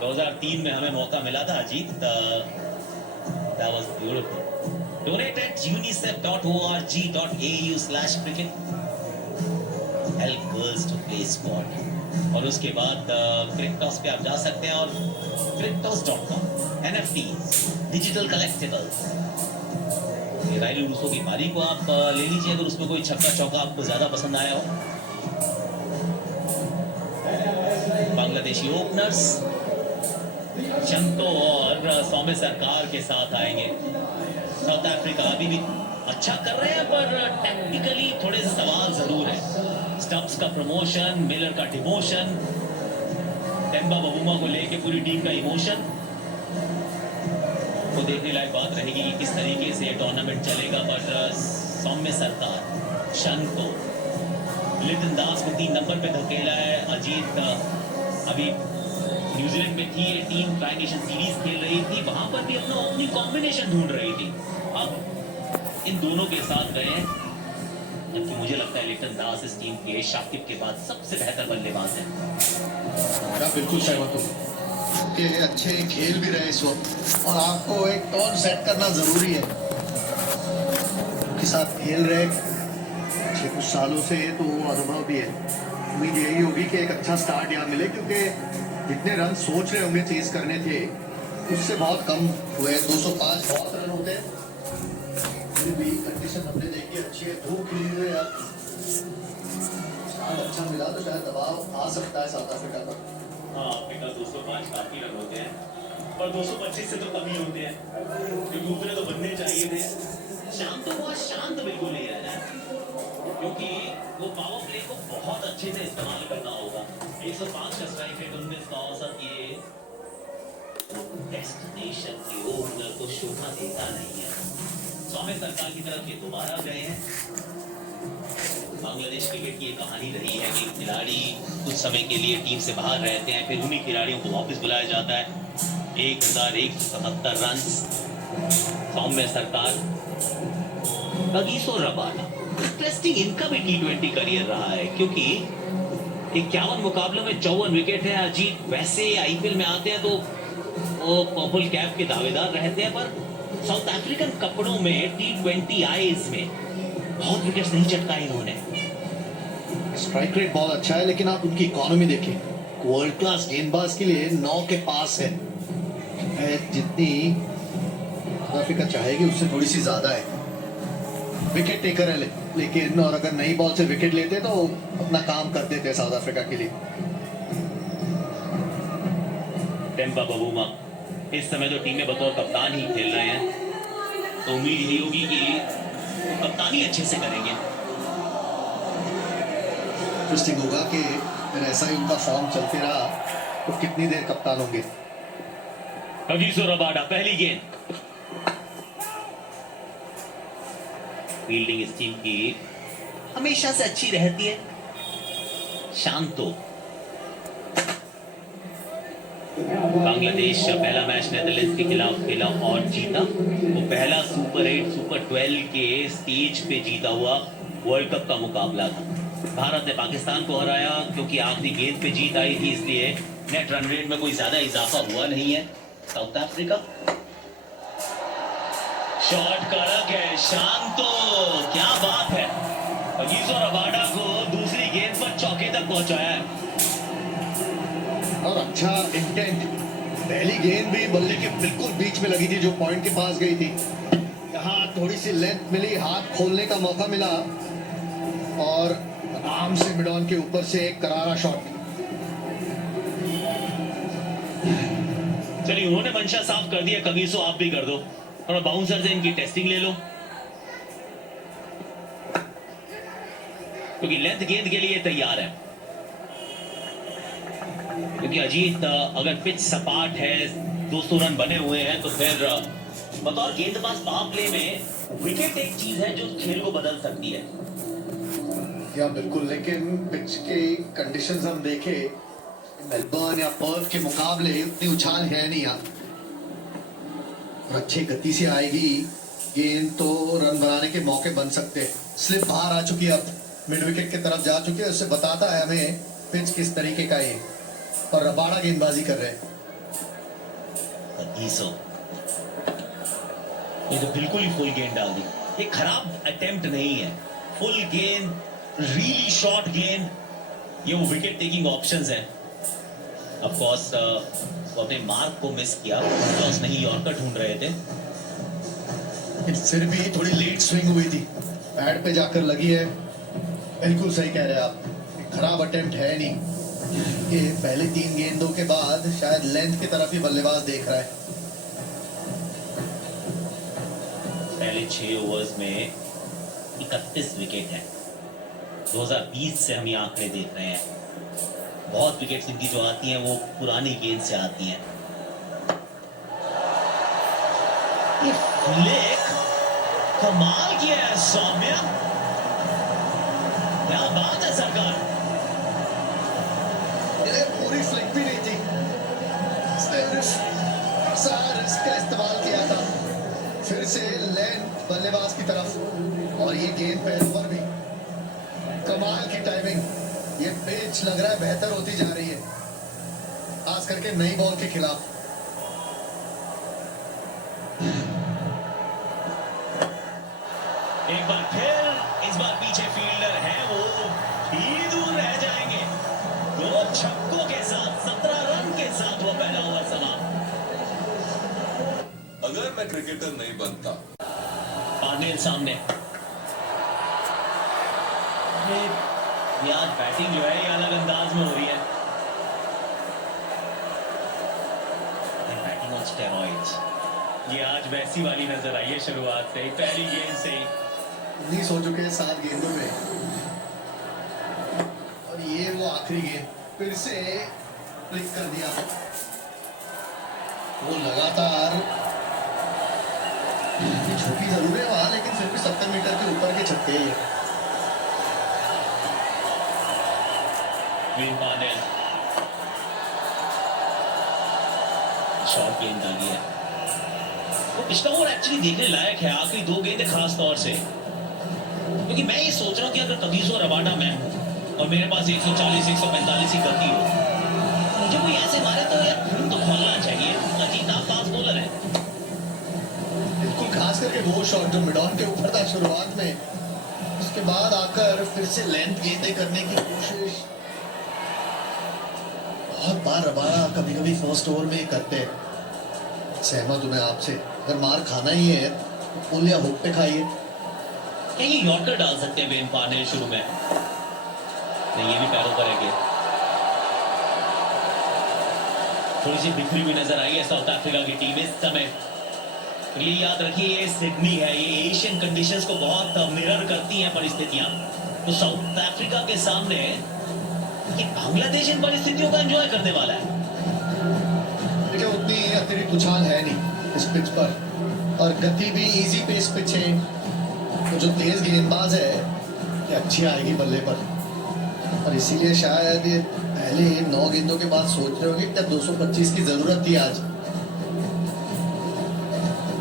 2003 में हमें मौका मिला था Ajit, that was beautiful. Donate at unicef.org.au/cricket. Help girls to play sport. और उसके बाद क्रिकटॉस पे आप जा सकते हैं और cricktoss.com NFTs digital collectibles. Rilee Rossouw की पारी को आप ले लीजिए अगर उसमें कोई छक्का चौका आपको ज्यादा पसंद आया हो। बांग्लादेशी ओपनर्स चंको और सौम्य सरकार के साथ आएंगे। साउथ अफ्रीका अभी भी अच्छा कर रहे हैं पर टेक्निकली थोड़े सवाल जरूर है। स्टम्प्स का प्रमोशन, मिलर का डिमोशन, टेम्बा बबूमा को लेके पूरी टीम का इमोशन, तो देखने लायक बात रहेगी कि किस तरीके से ये टूर्नामेंट चलेगा। पर सौम्य सरकार, शंको, लिटन दास को 3 नंबर पे धकेला है। अजीत अभी न्यूजीलैंड में थी, ये टीम ट्राई नेशन सीरीज खेल रही थी, वहां पर भी अपना ओपनिंग कॉम्बिनेशन ढूंढ रही थी। अब इन दोनों के साथ गए हैं, जबकि मुझे लगता है लिटन दास इस टीम के शाकिब के बाद सबसे बेहतर बल्लेबाज है। बिल्कुल सहमत हूँ कि अच्छे खेल भी रहे इस वक्त, और आपको एक टोन सेट करना जरूरी है। उनके साथ खेल रहे पिछले कुछ सालों से तो अनुभव भी है। उम्मीद यही होगी कि एक अच्छा स्टार्ट यहाँ मिले, क्योंकि जितने रन सोच रहे होंगे चेज करने थे उससे बहुत कम हुए। 205 बहुत रन होते हैं। भी कंडीशन हमने देखी अच्छी है, धूप खिली हुई है, अच्छा मिला तो शायद दबाव आ सकता है साउथ अफ्रीका पर। हाँ, आपके पास 205 काफी रन होते हैं, पर 225 से तो कम ही होते हैं, क्योंकि उतने तो बनने चाहिए थे। शाम तो बहुत शांत बिल्कुल नहीं रहना है, क्योंकि वो पावर प्ले को बहुत अच्छे से इस्तेमाल करना होगा। 105 का स्ट्राइक रेट, 19 का औसत, ये डेस्टिनेशन के ओपनर को शोभा देता नहीं है। सौम्य सरकार की तरफ ये दोबारा गए हैं। बांग्लादेश क्रिकेट की ये कहानी रही है कि खिलाड़ी कुछ समय के लिए टीम से बाहर रहते हैं, फिर उन्हीं खिलाड़ियों को वापस बुलाया जाता है। 1177 रन सौम्य सरकार। कगिसो रबाडा, इंटरेस्टिंग इनका भी T20 करियर रहा है, क्योंकि 51 मुकाबलों में 54 विकेट है। अजीत वैसे आईपीएल में आते हैं तो वो पर्पल कैप के दावेदार रहते हैं, पर साउथ अफ्रीकन कपड़ों में T20 आईज में बहुत विकेट्स नहीं चटकाए इन्होंने। स्ट्राइक रेट बहुत अच्छा है, लेकिन आप उनकी इकोनॉमी देखें, वर्ल्ड क्लास गेंदबाज के लिए 9 के पास है। जितनी अफ्रीका चाहेगी उससे थोड़ी सी ज्यादा है। विकेट टेकर है लेकिन, और अगर नई बॉल से विकेट लेते तो अपना काम कर देते साउथ अफ्रीका के लिए। टेम्बा बबूमा इस समय जो टीम में बतौर कप्तान ही खेल रहे हैं, तो उम्मीद यही होगी कि कप्तानी अच्छे से करेंगे। इंटरेस्टिंग होगा कि अगर ऐसा ही उनका फॉर्म चलते रहा तो कितनी देर कप्तान होंगे। कगिसो रबाडा, पहली गेंद। फील्डिंग इस टीम की हमेशा से अच्छी रहती है। शांतो। बांग्लादेश पहला मैच नेदरलैंड्स के खिलाफ खेला और जीता। वो पहला सुपर 8 सुपर 12 के स्टेज पे जीता हुआ वर्ल्ड कप का मुकाबला था। भारत ने पाकिस्तान को हराया, क्योंकि आखिरी गेंद पे जीत आई थी, इसलिए नेट रन रेट में कोई ज्यादा इजाफा हुआ नहीं है। साउथ अफ्रीका, शॉट कड़क है, शांतो, क्या बात है। कगिसो रबाडा को दूसरी गेंद पर चौके तक पहुंचाया है, और अच्छा इंटेंट। पहली गेंद भी बल्ले के बिल्कुल बीच में लगी थी, जो पॉइंट के पास गई थी। यहाँ थोड़ी सी लेंथ मिली, हाथ खोलने का मौका मिला, और आराम से मिड ऑन के ऊपर से एक करारा शॉट। चलिए, उन्होंने मंशा साफ कर दिया, कगिसो आप भी कर दो, और बाउंसर से इनकी टेस्टिंग ले लो, क्योंकि लेंथ गेंद के लिए तैयार है। क्योंकि अजीत, अगर पिच सपाट है, 200 रन बने हुए हैं, तो फिर बतौर गेंदबाज पावर प्ले में विकेट एक चीज है जो खेल को बदल सकती है। या बिल्कुल, लेकिन पिच के कंडीशंस हम देखे, मेलबर्न या पर्थ के मुकाबले उतनी उछाल है नहीं यहाँ, और अच्छी गति से आएगी गेंद तो रन बनाने के मौके बन सकते हैं। स्लिप बाहर आ चुकी है, अब मिड विकेट की तरफ जा चुकी है, उससे बताता है हमें पिच किस तरीके का है। और रबाडा गेंदबाजी कर रहे हैं। घीसो, ये तो बिल्कुल ही फुल गेंद डाल दी। ये खराब अटेम्प्ट नहीं है, फुल गेंद, रियली शॉर्ट गेंद। ये वो विकेट टेकिंग ऑप्शंस हैं। ऑफ कोर्स वो अपने मार्क को मिस किया, बिकॉज नहीं यॉर्कर ढूंढ रहे थे। फिर भी थोड़ी लेट स्विंग हुई थी, पैड पे जाकर लगी है। बिल्कुल सही कह रहे हैं आप, खराब अटेम्प्ट है नहीं। ये पहले 3 गेंदों के बाद शायद लेंथ की तरफ ही बल्लेबाज देख रहा है। पहले 6 ओवर्स में 31 विकेट है। 2020 से हम ये आंकड़े देख रहे हैं। बहुत विकेट्स इनकी जो आती हैं वो पुरानी गेंद से आती हैं। ये फ्लिक कमाल किया है सौम्या, क्या बात है सरकार। ये पूरी फ्लिक भी नहीं थी, रिस्क का इस्तेमाल किया था। फिर से लेंथ बल्लेबाज की तरफ, और ये गेंद पे ओवर भी कमाल की टाइमिंग। ये पिच लग रहा है बेहतर होती जा रही है, खास करके नई बॉल के खिलाफ। एक बार फिर, इस बार पीछे फील्डर है, वो भी दूर रह जाएंगे। 2 छक्कों के साथ 17 रन के साथ वो पहला ओवर समाप्त। अगर मैं क्रिकेटर नहीं बनता। पानेल सामने, ये आज बैटिंग जो है ये अलग अंदाज में हो रही है। बैटिंग ऑन स्टेरॉइड्स, ये आज वैसी वाली नजर आई है शुरुआत से, पहली गेंद से ही। 19 हो चुके हैं 7 गेंदों में, और ये वो आखिरी गेंद फिर से क्लिक कर दिया। वो लगातार छोटी जरूर है वहां, लेकिन फिर भी 70 मीटर के ऊपर के छक्के हैं। पानेल शॉर्ट गेंद डाली है। वो पिछला ओवर एक्चुअली देखने लायक है, आखिरी 2 गेंदें खास तौर से, क्योंकि मैं ये सोच रहा हूँ कि अगर कगिसो रबाडा में और मेरे पास 140 145 की गति हो, मुझे कोई ऐसे मारे तो यार खून तो खोलना चाहिए। अजीत आप फास्ट बॉलर है। बिल्कुल, खास करके वो शॉट जो मिडॉन के ऊपर था शुरुआत में, उसके बाद आकर फिर से लेंथ गेंदें करने की कोशिश। बहुत बार रबाडा कभी कभी फर्स्ट ओवर में ही करते हैं। सहमत हूं मैं आपसे, अगर मार खाना ही है तो पुल या हुक पे खाइए। क्या ये यॉर्कर डाल सकते हैं बेन पानेल शुरू में? नहीं, ये भी पैरों पर है। थोड़ी सी बिखरी हुई नजर आई है साउथ अफ्रीका की टीम इस समय। तो ये याद रखिए, ये सिडनी है, ये एशियन कंडीशंस को बहुत मिरर करती हैं परिस्थितियां। तो साउथ अफ्रीका के सामने ये बांग्लादेश इन परिस्थितियों का एंजॉय करने वाला है। देखिए, उतनी अतिरिक्त उछाल है नहीं इस पिच पर, और गति भी इजी पेस पिच है। तो जो तेज गेंदबाज है ये अच्छी आएगी बल्ले पर, और इसीलिए शायद ये पहले 9 गेंदों के बाद सोच रहे होंगे क्या 225 की जरूरत थी आज।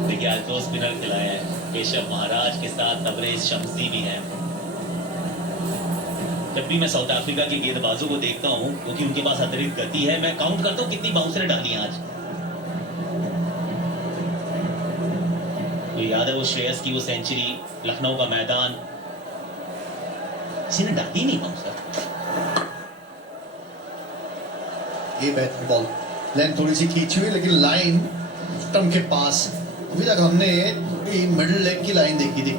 देखिए, आज 2 स्पिनर खिलाए हैं, केशव महाराज के साथ तबरेज शम्सी भी हैं। जब भी मैं साउथ अफ्रीका के गेंदबाजों को देखता हूं, क्योंकि उनके पास अतिरिक्त गति है, मैं काउंट करता हूं कितनी बाउंसरें डाली हैं आज। तो याद है वो श्रेयस की वो सेंचुरी, लखनऊ का मैदान, किसी ने डाली नहीं बाउंसर। ये बेहतर बॉल, लाइन थोड़ी सी खींची हुई, लेकिन लाइन स्टंप के पास। अभी तक हमने मिडिल लेग की लाइन देखी थी।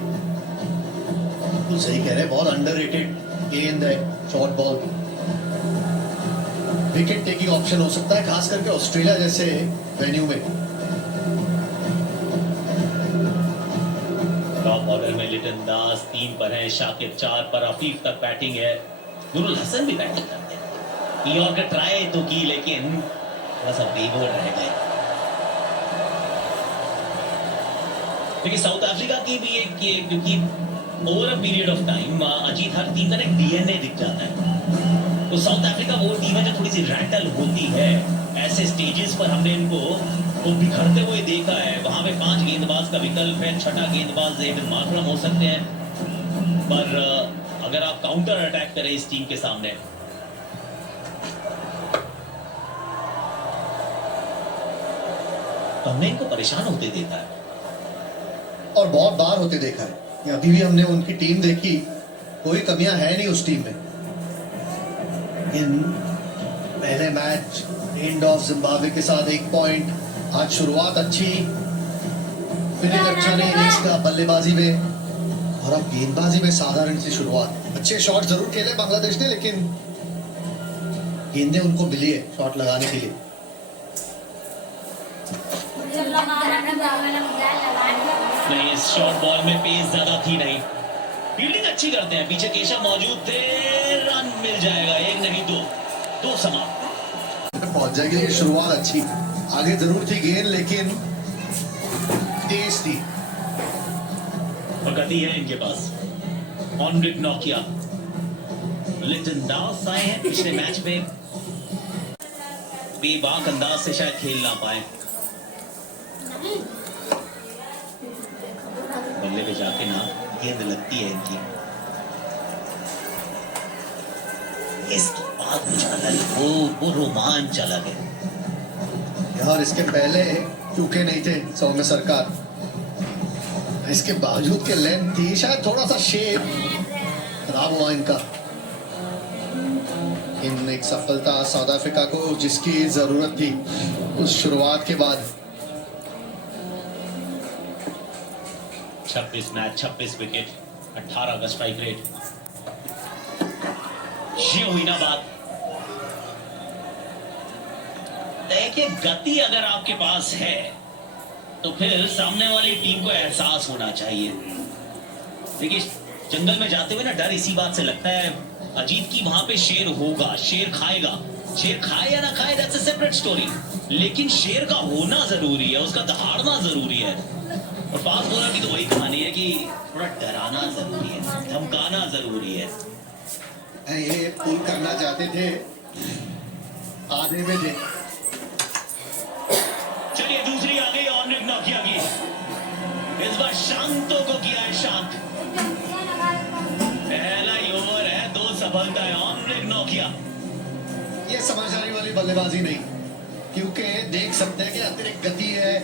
बिल्कुल सही कह रहे हैं, बहुत अंडररेटेड गेंद है, short ball. Wicket taking option हो सकता है, खास करके ऑस्ट्रेलिया जैसे वेन्यू में। टॉप ऑर्डर में लिटन दास 3 पर है, शाकिब 4 पर, अफीफ तक बैटिंग है, नूरुल हसन भी बैटिंग करते हैं। यॉर्कर ट्राई तो की, लेकिन थोड़ा सा बेगोर रह गए। देखिए, साउथ अफ्रीका की भी एक, क्योंकि over a period of time Ajit her team का एक डीएनए दिख जाता है। तो साउथ अफ्रीका वो टीम है जो थोड़ी सी रैटल होती है। ऐसे स्टेजेस पर हमने इनको वो बिखरते हुए देखा है। वहां पे 5 गेंदबाज का विकल्प है, छठा गेंदबाज डेविड मार्करम हो सकते हैं, पर अगर आप काउंटर अटैक करें इस टीम के सामने, तो हमने इनको परेशान होते देखा है। और बहुत बार होते देखा है। ये अभी भी हमने उनकी टीम देखी, कोई कमियां है नहीं उस टीम में। इन पहले मैच एंड ऑफ जिम्बाब्वे के साथ 1 पॉइंट, आज शुरुआत अच्छी, फिनिश अच्छा नहीं इनिंग्स का बल्लेबाजी में, और अब गेंदबाजी में साधारण सी शुरुआत। अच्छे शॉट जरूर खेले बांग्लादेश ने, लेकिन गेंदें उनको मिली है शॉट लगाने के लिए। नहीं, इस शॉर्ट बॉल में पेस ज्यादा थी नहीं। फील्डिंग अच्छी करते हैं, पीछे केशव मौजूद थे, रन मिल जाएगा, 1 नहीं 2 समाप्त। पहुंच जाएगी, ये शुरुआत अच्छी, आगे जरूर थी गेंद लेकिन तेज थी और गति है इनके पास। ऑनरिक नोकिया, लिटन दास आए हैं पिछले मैच में, बेबाक अंदाज से शायद खेल ना पाए। बल्ले पे जाके ना गेंद लगती है इनकी, इसके बाद कुछ अलग वो रोमांच अलग है। और इसके पहले चूके नहीं थे सौम्य सरकार, इसके बावजूद के लेंथ थी, शायद थोड़ा सा शेप खराब हुआ इनका। इन एक सफलता साउथ अफ्रीका को जिसकी जरूरत थी उस शुरुआत के बाद। 26 मैच 26 विकेट 18 का स्ट्राइक रेट, ये हुई ना बात। देखिए, गति अगर आपके पास है तो फिर सामने वाली टीम को एहसास होना चाहिए। देखिए, जंगल में जाते हुए ना डर इसी बात से लगता है अजीत की वहां पे शेर होगा, शेर खाएगा। शेर खाए या ना खाए दैट्स अ सेपरेट स्टोरी, लेकिन शेर का होना जरूरी है, उसका दहाड़ना जरूरी है। और फास्ट बॉलर की तो वही कहानी है कि थोड़ा डराना जरूरी है, धमकाना जरूरी है। ये पुल करना चाहते थे, आधे में थे। चलिए, दूसरी आ गई ऑनरिक नोकिया की, इस बार शांतों को किया है शांत। पहला ही ओवर है, 2 सफलताएं ऑनरिक नोकिया। ये समझदारी वाली बल्लेबाजी नहीं, क्योंकि देख सकते हैं कि अतिरिक्त गति है।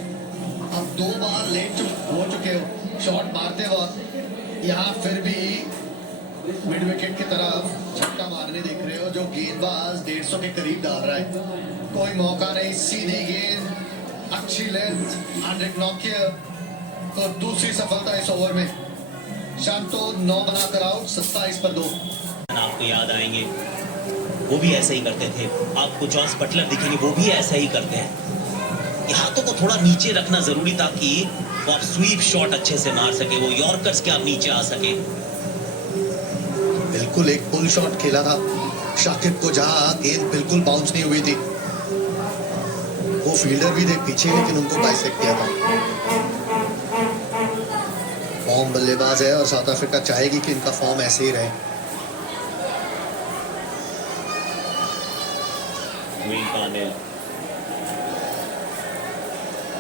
अब 2 बार लेट हो चुके हो शॉट मारते वक्त, यहाँ फिर भी मिड विकेट की तरफ छक्का मारने देख रहे हो, जो गेंदबाज 150 के करीब डाल रहा है। कोई मौका नहीं, सीधी गेंद, अच्छी लेंथ, ऑनरिक नोकिया तो दूसरी सफलता इस ओवर में। शांतो 9 बनाकर आउट, 27 पर 2। आपको याद आएंगे, वो भी ऐसे ही करते थे। आपको जॉस बटलर दिखेंगे, वो भी ऐसा ही करते हैं। हाथों को थोड़ा नीचे रखना जरूरी, ताकि वो आप स्वीप शॉट अच्छे से मार सके, वो यॉर्कर्स के आप नीचे आ सके। बिल्कुल एक पुल शॉट खेला था शाकिब को, जहां गेंद बिल्कुल बाउंस नहीं हुई थी। वो फील्डर भी थे पीछे, लेकिन उनको बाइसेक्ट किया था। फॉर्म बल्लेबाज है और साउथ अफ्रीका चाहेगी कि इनका फॉर्म ऐसे ही रहे। विल कार्नेल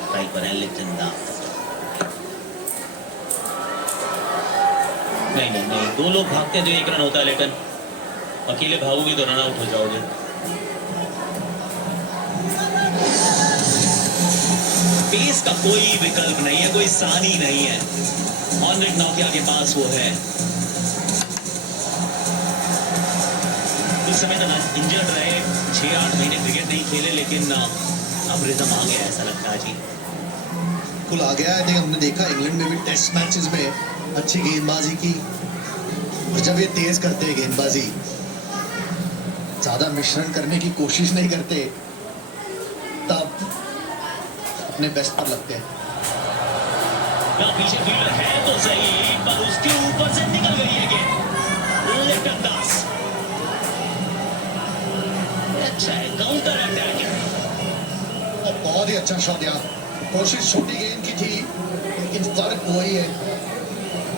स्ट्राइक पर है, लिटन दास। नहीं, 2 लोग भागते तो 1 रन होता है लिटन, अकेले भागोगे तो रन आउट हो जाओगे। पेस का कोई विकल्प नहीं है, कोई सानी नहीं है। ऑनरिक नोकिया के पास वो है। कुछ समय तक इंजर्ड रहे, 6-8 महीने क्रिकेट नहीं खेले, लेकिन अब रिदम आ गया, ऐसा लगता है जी। बिल्कुल आ गया है। हमने देखा इंग्लैंड में भी टेस्ट मैचेस में अच्छी गेंदबाजी की, और जब ये तेज करते हैं गेंदबाजी, ज्यादा मिश्रण करने की कोशिश नहीं करते, तब अपने बेस्ट पर लगते हैं। ना पीछे फील्डर है तो सही, पर उसके ऊपर से निकल गई है गेंद। लिटन दास अच्छा है, काउंटर अटैक है। और बहुत ही अच्छा शॉट यहाँ, कोशिश छोटी गेंद की थी, लेकिन फर्क वही है,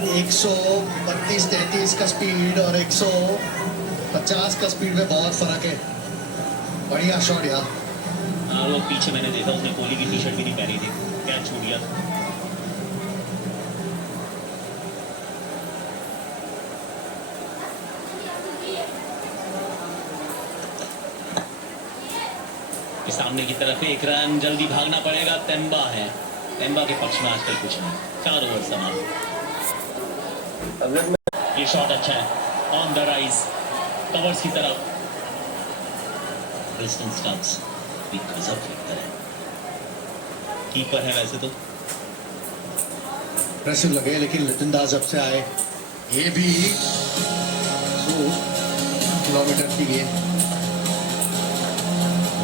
132-33 का स्पीड और 150 का स्पीड में बहुत फर्क है। बढ़िया शॉट यहाँ। वो पीछे मैंने देखा, उसने कोहली की टी शर्ट भी नहीं पहनी थी, कैच छूट गया। सामने सामने की तरफ 1 रन, जल्दी भागना पड़ेगा। तेम्बा है, तेम्बा के पक्ष में आजकल कुछ नहीं। 4 ओवर समाप्त। ये शॉट अच्छा है, ऑन द राइज, कवर्स की तरफ। प्रिस्टन स्टब्स भी गजब फेंकता है, कीपर है वैसे तो। प्रेसिव लगे, लेकिन लिटन दास जब से आए ये भी 100 किलोमीटर की गेंद।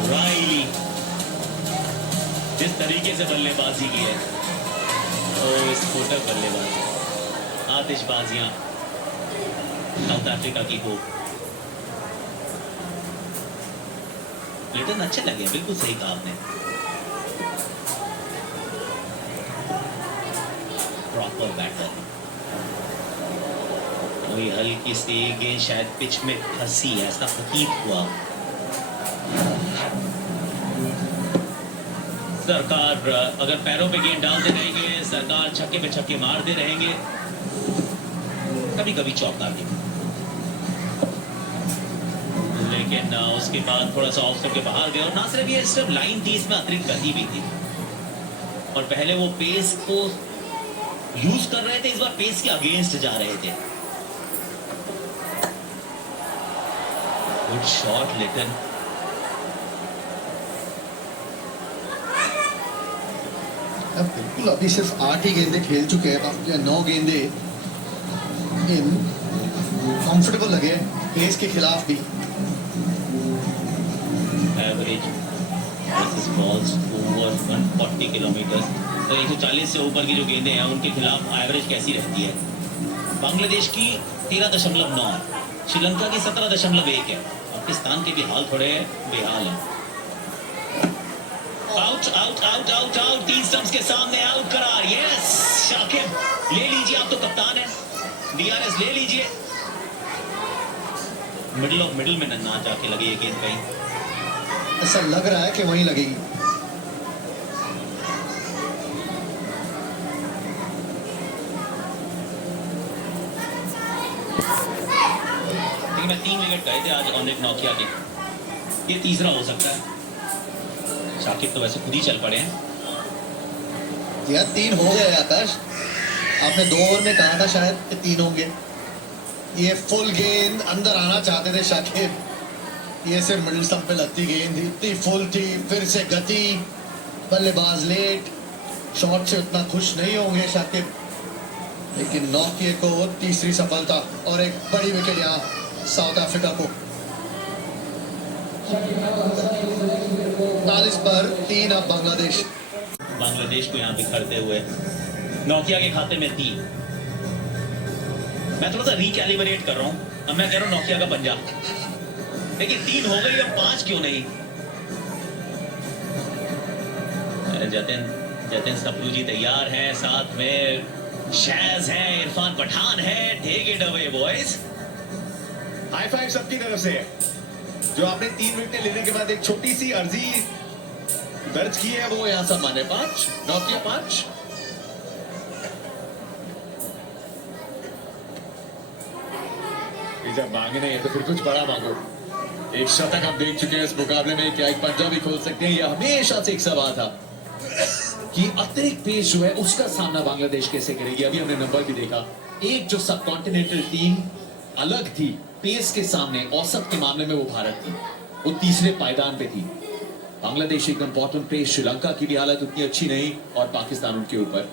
राइली जिस तरीके से बल्लेबाजी की है, वो स्फोटक बल्लेबाजी, आतिशबाजियां साउथ अफ्रीका की हो। लिटन अच्छे लगे, बिल्कुल सही कहा आपने। Proper batter. वही हल्की सी गेंद शायद पिच में फंसी है, ऐसा प्रतीत हुआ। सरकार अगर पैरों पे गेंद डालते रहेंगे, सरकार छक्के पे छक्के मारते रहेंगे, कभी कभी चौका भी। लेकिन उसके बाद थोड़ा सा ऑफ करके बाहर गए। और ना सिर्फ ये, सिर्फ लाइन थी, इसमें अतिरिक्त गति भी थी। और पहले वो पेस को यूज कर रहे थे, इस बार पेस के अगेंस्ट जा रहे थे। Good shot Liton. बिल्कुल अभी सिर्फ 8 ही गेंदे खेल चुके हैं, बाकी 9 गेंदे इन कंफर्टेबल लगे पेस के खिलाफ भी। एवरेज बॉल्स ओवर 140 किलोमीटर, तो 140 से ऊपर की जो गेंदें हैं उनके खिलाफ एवरेज कैसी रहती है? बांग्लादेश की 13.9 है, श्रीलंका की 17.1 है। पाकिस्तान के भी हाल थोड़े बेहाल हैं। Out out out out out, 3 stumps के सामने आउट करार। यस शाकिब, ले लीजिए, आप तो कप्तान हैं, डीआरएस ले लीजिए। मिडिल में ना जाके लगे ये गेंद कहीं। ऐसा लग रहा है कि वहीं लगेगी। लेकिन मैं 3 विकेट गए थे आज ऑनरेट नौकिया के, ये तीसरा हो सकता है। शाकिब तो वैसे खुद ही चल पड़े हैं। यार 3 हो गए आकाश, आपने 2 ओवर में कहा था शायद कि 3 होंगे। ये फुल गेंद अंदर आना चाहते थे शाकिब, ये सिर्फ मिडिल स्टंप पे लगती गेंद थी, इतनी फुल थी, फिर से गति, बल्लेबाज लेट, शॉट से उतना खुश नहीं होंगे शाकिब। लेकिन नौकिए को तीसरी सफलता और एक बड़ी विकेट यहाँ साउथ अफ्रीका को। 40 पर 3 अब बांग्लादेश को यहाँ बिखरते हुए नौकिया के खाते में 3। मैं थोड़ा सा रिकैलिब्रेट कर रहा हूँ, अब मैं कह रहा हूँ नौकिया का पंजा, लेकिन 3 हो गई, अब 5 क्यों नहीं? जतिन सप्लू जी तैयार हैं, साथ में शैज है, इरफान पठान है। Take it away boys. High five सबकी तरफ से। जो आपने 3 विकेट लेने के बाद एक छोटी सी अर्जी दर्ज की है, वो यहां सब माने 5, नौकिया 5। जब मांगे नहीं है तो फिर कुछ बड़ा मांगो। एक शतक हम देख चुके हैं इस मुकाबले में, क्या एक पंजाबी खोल सकते हैं? यह हमेशा से एक सवाल था कि अतिरिक्त पेस जो है उसका सामना बांग्लादेश कैसे करेगी। अभी हमने नंबर भी देखा, एक जो सब कॉन्टिनेंटल टीम अलग थी पेस के सामने, औसत के मामले में वो भारत थी, वो तीसरे पायदान पे थी। बांग्लादेश एकदम बॉटम पे, श्रीलंका की भी हालत उतनी अच्छी नहीं, और पाकिस्तान उनके ऊपर।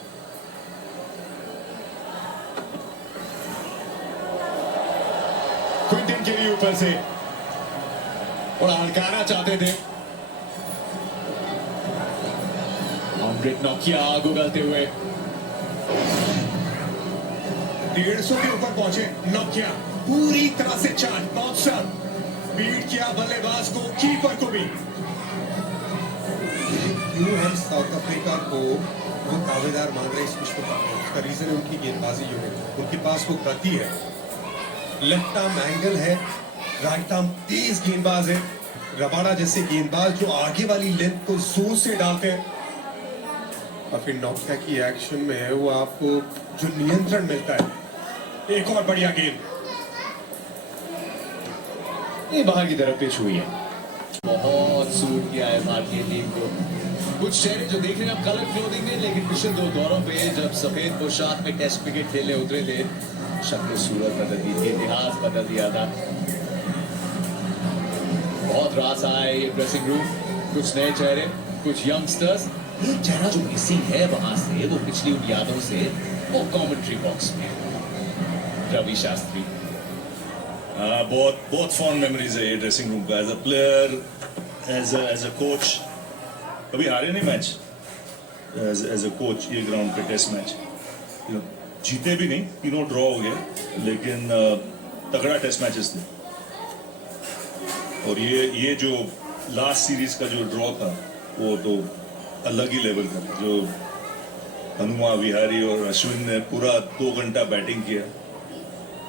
क्विंटन के लिए ऊपर से और हड़काना चाहते थे, ऑमलेट नौकिया आग उगलते हुए 150 के ऊपर पहुंचे नौकिया, पूरी तरह से चार्ज, बाउंसर बीट किया बल्लेबाज को, कीपर को भी। क्यों हम साउथ अफ्रीका को वो दावेदार मान रहे हैं इस विश्व कप में? उसका रीजन है उनकी गेंदबाजी जो है, उनके पास वो गति है, लेफ्ट आर्म एंगल है, राइट आर्म तेज गेंदबाज है, रबाडा जैसे गेंदबाज जो आगे वाली लेंथ को जोर से डालते हैं। और फिर नौकिया की एक्शन में है वो आपको जो नियंत्रण मिलता है। एक और बढ़िया गेंद, ये बाहर की तरफ पेश हुई है। बहुत सूट किया है भारतीय टीम को। कुछ चेहरे जो देख रहे हैं आप कलर क्लोथिंग में, लेकिन पिछले 2 दौरों पे जब सफेद पोशाक में टेस्ट क्रिकेट खेलने उतरे थे, शक्ल सूरत बदल दी थी, इतिहास बदल दिया था। बहुत रास आए ये ड्रेसिंग रूम, कुछ नए चेहरे, कुछ यंगस्टर्स। एक चेहरा जो मिसिंग है वहां से, वो पिछली उन यादों से, वो कमेंट्री बॉक्स में रवि शास्त्री। बहुत फॉन्ड मेमोरीज है ये ड्रेसिंग रूम का। As a player, as a coach, कभी हारे नहीं मैच। एज अ कोच ये ग्राउंड पे टेस्ट मैच जीते भी नहीं, तीनों ड्रॉ हो गया, लेकिन तगड़ा टेस्ट मैचेस थे। और ये जो लास्ट सीरीज का जो ड्रॉ था वो तो अलग ही लेवल का, जो हनुमा विहारी और अश्विन ने पूरा 2 घंटा बैटिंग किया।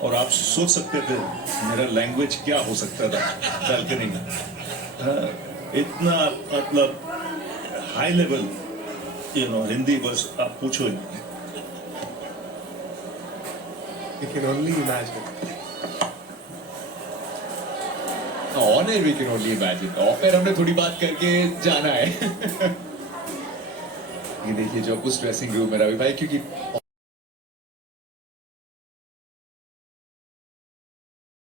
और आप सोच सकते थे मेरा लैंग्वेज क्या हो सकता था बैल्कनी में। इतना मतलब हाई लेवल हिंदी बस आप पूछो ही। You can only imagine. Honour we can only imagine. Offer हमने थोड़ी बात करके जाना है। ये देखिए जो उस ड्रेसिंग रूम में रवि भाई, क्योंकि